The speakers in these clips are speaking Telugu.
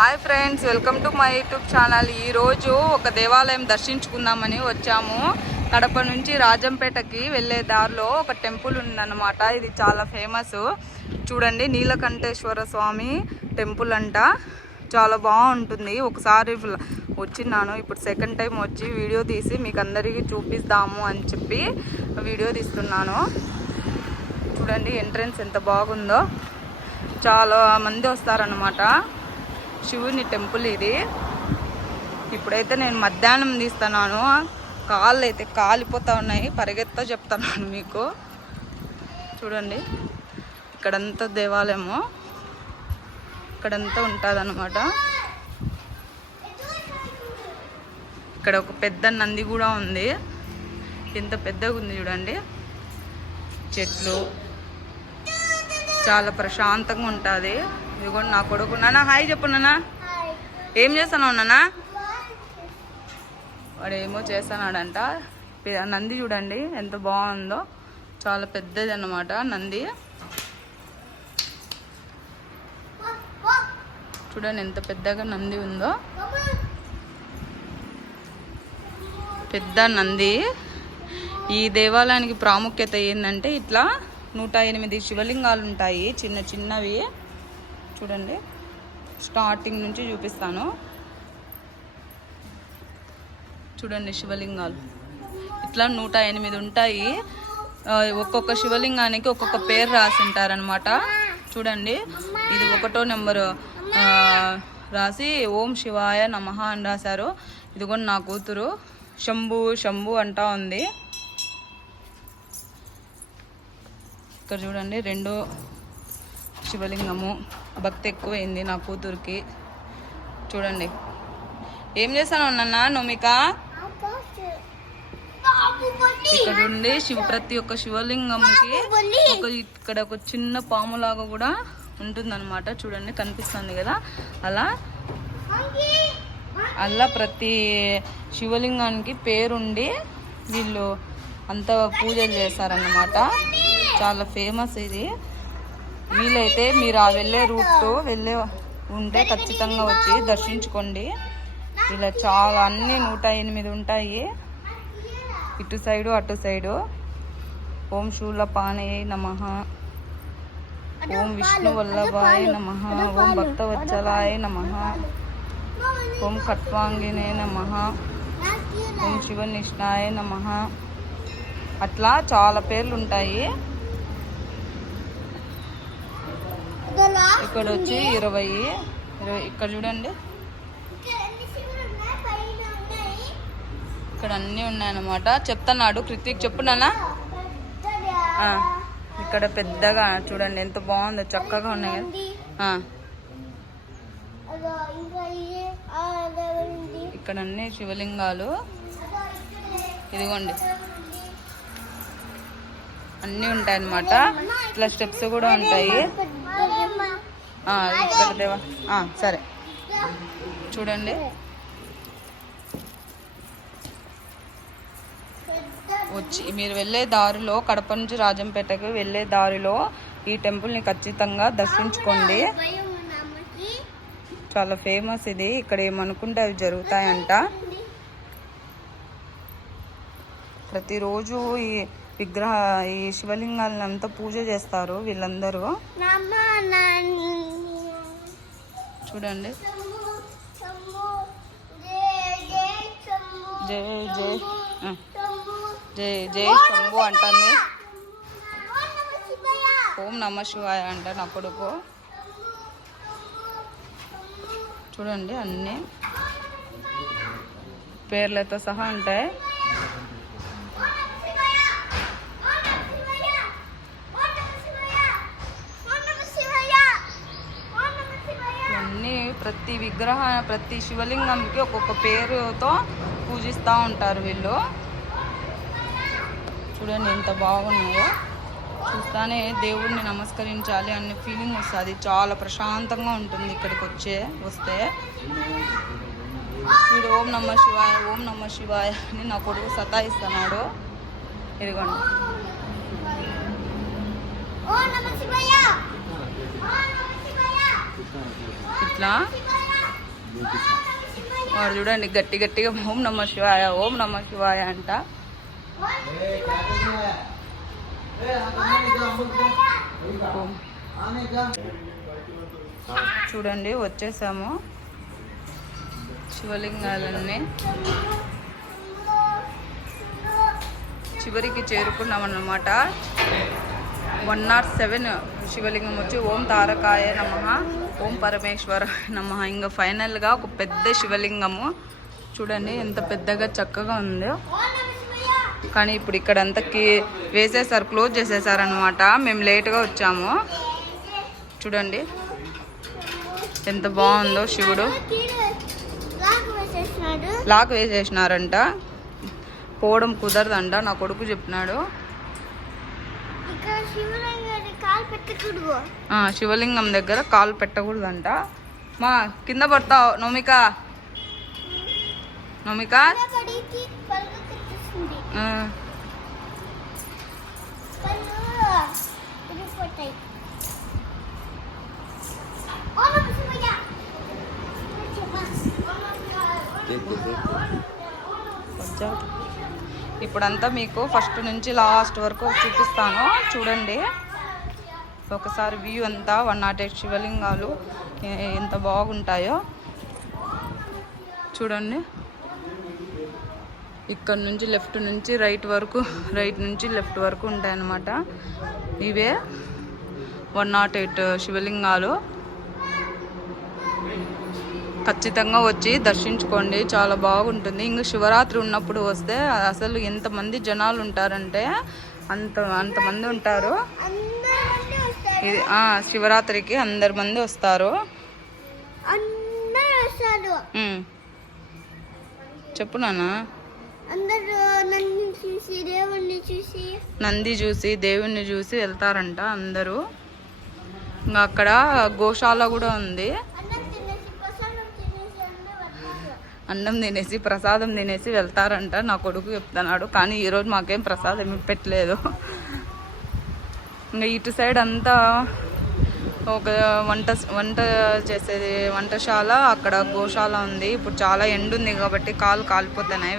Hi friends, welcome to my YouTube channel. ఈరోజు ఒక దేవాలయం దర్శించుకుందామని వచ్చాము. కడప నుంచి రాజంపేటకి వెళ్ళే దారిలో ఒక టెంపుల్ ఉందన్నమాట. ఇది చాలా ఫేమస్. చూడండి, నీలకంఠేశ్వర స్వామి టెంపుల్ అంట. చాలా బాగుంటుంది. ఒకసారి వచ్చినాను, ఇప్పుడు సెకండ్ టైం వచ్చి వీడియో తీసి మీకు అందరికీ చూపిస్తాము అని చెప్పి వీడియో తీస్తున్నాను. చూడండి ఎంట్రన్స్ ఎంత బాగుందో. చాలా మంది వస్తారన్నమాట. శివుని టెంపుల్ ఇది. ఇప్పుడైతే నేను మధ్యాహ్నం తీస్తున్నాను. కాళ్ళు అయితే కాలిపోతూ ఉన్నాయి, పరిగెత్తా చెప్తున్నాను మీకు. చూడండి, ఇక్కడంతా దేవాలయము, ఇక్కడంతా ఉంటుంది అన్నమాట. ఇక్కడ ఒక పెద్ద నంది కూడా ఉంది. ఎంత పెద్దగా ఉంది చూడండి. చెట్లు, చాలా ప్రశాంతంగా ఉంటుంది. ఇదిగో నా కొడుకు. నాన్న హాయ్ చెప్పు. నాన్న ఏం చేస్తున్నావు? నాన్న వాడు ఏమో చేస్తున్నాడంట. నంది చూడండి ఎంత బాగుందో. చాలా పెద్దది అన్నమాట నంది. చూడండి ఎంత పెద్దగా నంది ఉందో. పెద్ద నంది. ఈ దేవాలయానికి ప్రాముఖ్యత ఏంటంటే ఇట్లా 108 శివలింగాలు ఉంటాయి, చిన్న చిన్నవి. చూడండి, స్టార్టింగ్ నుంచి చూపిస్తాను. చూడండి శివలింగాలు ఇట్లా 108 ఉంటాయి. ఒక్కొక్క శివలింగానికి ఒక్కొక్క పేరు రాసి ఉంటారనమాట. చూడండి, ఇది 1వ నెంబరు రాసి ఓం శివాయ నమః అని రాశారు. ఇదిగో నా కూతురు శంభు శంభు అంటా ఉంది. ఇక్కడ చూడండి 2వ శివలింగము. భక్తి ఎక్కువైంది నా కూతురికి. చూడండి ఏం చేస్తాను నాన్న నోమిక. ఇక్కడ చూడండి ప్రతి ఒక్క శివలింగంకి ఇక్కడ ఒక చిన్న పాములాగా కూడా ఉంటుందన్నమాట. చూడండి కనిపిస్తుంది కదా. అలా ప్రతి శివలింగానికి పేరుండి వీళ్ళు అంతా పూజలు చేస్తారన్నమాట. చాలా ఫేమస్ ఇది. వీలైతే మీరు ఆ వెళ్ళే వెళ్ళే ఉంటే ఖచ్చితంగా వచ్చి దర్శించుకోండి. ఇలా చాలా అన్ని 108 ఉంటాయి, ఇటు సైడు అటు సైడు. ఓం శూలపాణయే నమః, ఓం విష్ణు వల్లభాయ నమః, ఓం భక్తవత్సలాయ నమః, ఓం ఖట్వాంగినే నమః, ఓం శివనిష్ణాయ నమః. అట్లా చాలా పేర్లు ఉంటాయి. ఇక్కడ వచ్చి 20. ఇక్కడ చూడండి, ఇక్కడ అన్నీ ఉన్నాయన్నమాట. చెప్తున్నాడు కృతిక్. చెప్పు నాన్న. ఇక్కడ పెద్దగా చూడండి ఎంత బాగుందో, చక్కగా ఉన్నాయి కదా. ఇక్కడ అన్ని శివలింగాలు ఇదిగోండి అన్నీ ఉంటాయన్నమాట. ఇట్లా స్టెప్స్ కూడా ఉంటాయి. ఇక్కడ దేవా సరే. చూడండి వచ్చి మీరు వెళ్ళే దారిలో, కడప నుంచి రాజంపేటకు వెళ్ళే దారిలో ఈ టెంపుల్ని ఖచ్చితంగా దర్శించుకోండి. చాలా ఫేమస్ ఇది. ఇక్కడ ఏమనుకుంటే అవి జరుగుతాయంట. ప్రతిరోజు ఈ శివలింగాలను అంతా పూజ చేస్తారు వీళ్ళందరూ. చూడండి, జై జై జై జై శంభు అంటుంది. ఓం నమః శివాయ అంట నా కొడుకు. చూడండి అన్నీ పేర్లతో సహా ఉంటాయి. ప్రతి ప్రతి శివలింగంకి ఒక్కొక్క పేరుతో పూజిస్తూ ఉంటారు వీళ్ళు. చూడండి ఎంత బాగున్నాయో. చూస్తానే దేవుడిని నమస్కరించాలి అనే ఫీలింగ్ వస్తుంది. చాలా ప్రశాంతంగా ఉంటుంది ఇక్కడికి వస్తే. వీడు ఓం నమః శివాయ ఓం నమః శివాయ అని నా కొడుకు సతాయిస్తున్నాడు. ఇదిగోండి ఇట్లా వాడు చూడండి గట్టి గట్టిగా ఓం నమ శివాయ ఓం నమ శివాయ అంట. చూడండి వచ్చేసాము శివలింగాలన్నీ చివరికి చేరుకున్నాం అన్నమాట. 107 శివలింగం వచ్చి ఓం తారకాయ నమః ఓం పరమేశ్వర నమః. ఇంకా ఫైనల్గా ఒక పెద్ద శివలింగము చూడండి ఎంత పెద్దగా చక్కగా ఉందో. కానీ ఇప్పుడు ఇక్కడంతా వేసేసారు, క్లోజ్ చేసేసారు అనమాట. మేము లేట్గా వచ్చాము. చూడండి ఎంత బాగుందో శివుడు. లాక్ వేసేసినారంట, పోవడం కుదరదంట నా కొడుకు చెప్పినాడు. శివలింగం దగ్గర కాలు పెట్టకూడదంట. మా కింద పడతావు నోమిక. నోమిక ఇప్పుడంతా మీకు ఫస్ట్ నుంచి లాస్ట్ వరకు చూపిస్తాను. చూడండి ఒకసారి వ్యూ అంతా 108 శివలింగాలు ఎంత బాగుంటాయో చూడండి. ఇక్కడ నుంచి లెఫ్ట్ నుంచి రైట్ వరకు, రైట్ నుంచి లెఫ్ట్ వరకు ఉంటాయన్నమాట. ఇవే 108 శివలింగాలు. ఖచ్చితంగా వచ్చి దర్శించుకోండి, చాలా బాగుంటుంది. ఇంకా శివరాత్రి ఉన్నప్పుడు వస్తే అసలు ఎంతమంది జనాలు ఉంటారంటే అంతమంది ఉంటారు. ఇది శివరాత్రికి అందరు మంది వస్తారు. చెప్పు నాన్న. నంది చూసి దేవుణ్ణి చూసి వెళ్తారంట అందరూ. ఇంకా అక్కడ గోశాల కూడా ఉంది. అన్నం తినేసి ప్రసాదం తినేసి వెళ్తారంట నా కొడుకు చెప్తున్నాడు. కానీ ఈరోజు మాకేం ప్రసాదం ఏమి పెట్టలేదు. ఇంకా ఇటు సైడ్ అంతా ఒక వంట చేసేది వంటశాల, అక్కడ గోశాల ఉంది. ఇప్పుడు చాలా ఎండు ఉంది కాబట్టి కాలు కాలిపోతున్నాయి,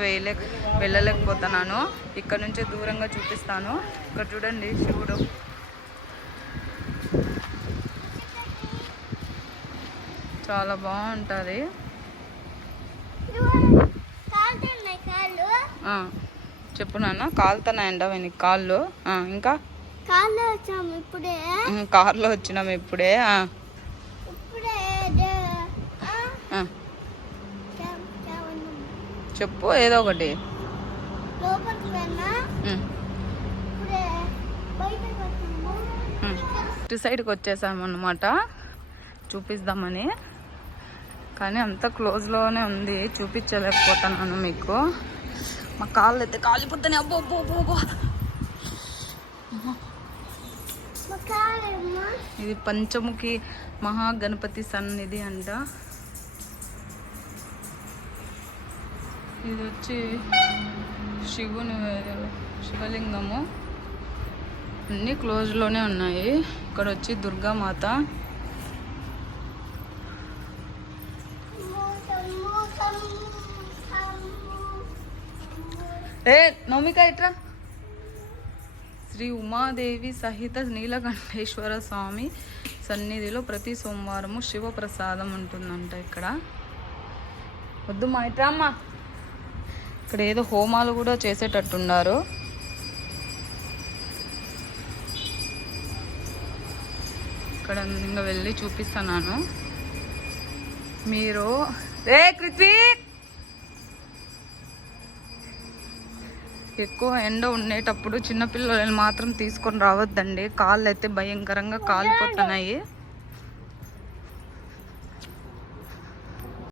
వెళ్ళలేకపోతున్నాను. ఇక్కడ నుంచి దూరంగా చూపిస్తాను. ఇక్కడ చూడండి శివుడు చాలా బాగుంటుంది. చెప్పు నాన్న. కాలుతున్నాయంట నీకు కాళ్ళు. ఇంకా కార్లో వచ్చినాము ఇప్పుడే. చెప్పు ఏదో ఒకటి. ఇటు సైడ్కి వచ్చేసాము అన్నమాట చూపిద్దామని. కానీ అంత క్లోజ్లోనే ఉంది, చూపించలేకపోతున్నాను మీకు. మా కాళ్ళు అయితే కాలిపోతాయి. అబ్బో అబ్బో అబ్బో. ఇది పంచముఖి మహాగణపతి సన్నిధి అంట. ఇది వచ్చి శివలింగము. అన్నీ క్లోజ్లోనే ఉన్నాయి. ఇక్కడ వచ్చి దుర్గామాత. నోమిక ఇట్రా. శ్రీ ఉమాదేవి సహిత నీలకంఠేశ్వర స్వామి సన్నిధిలో ప్రతి సోమవారము శివప్రసాదం ఉంటుందంట. ఇక్కడ వద్దు మా ఇట్రా అమ్మా. ఇక్కడ ఏదో హోమాలు కూడా చేసేటట్టున్నారు. ఇక్కడ ఇంకా వెళ్ళి చూపిస్తున్నాను మీరు. కృత్విక్, ఎక్కువ ఎండ ఉండేటప్పుడు చిన్నపిల్లలని మాత్రం తీసుకొని రావద్దండి. కాళ్ళు అయితే భయంకరంగా కాలిపోతున్నాయి.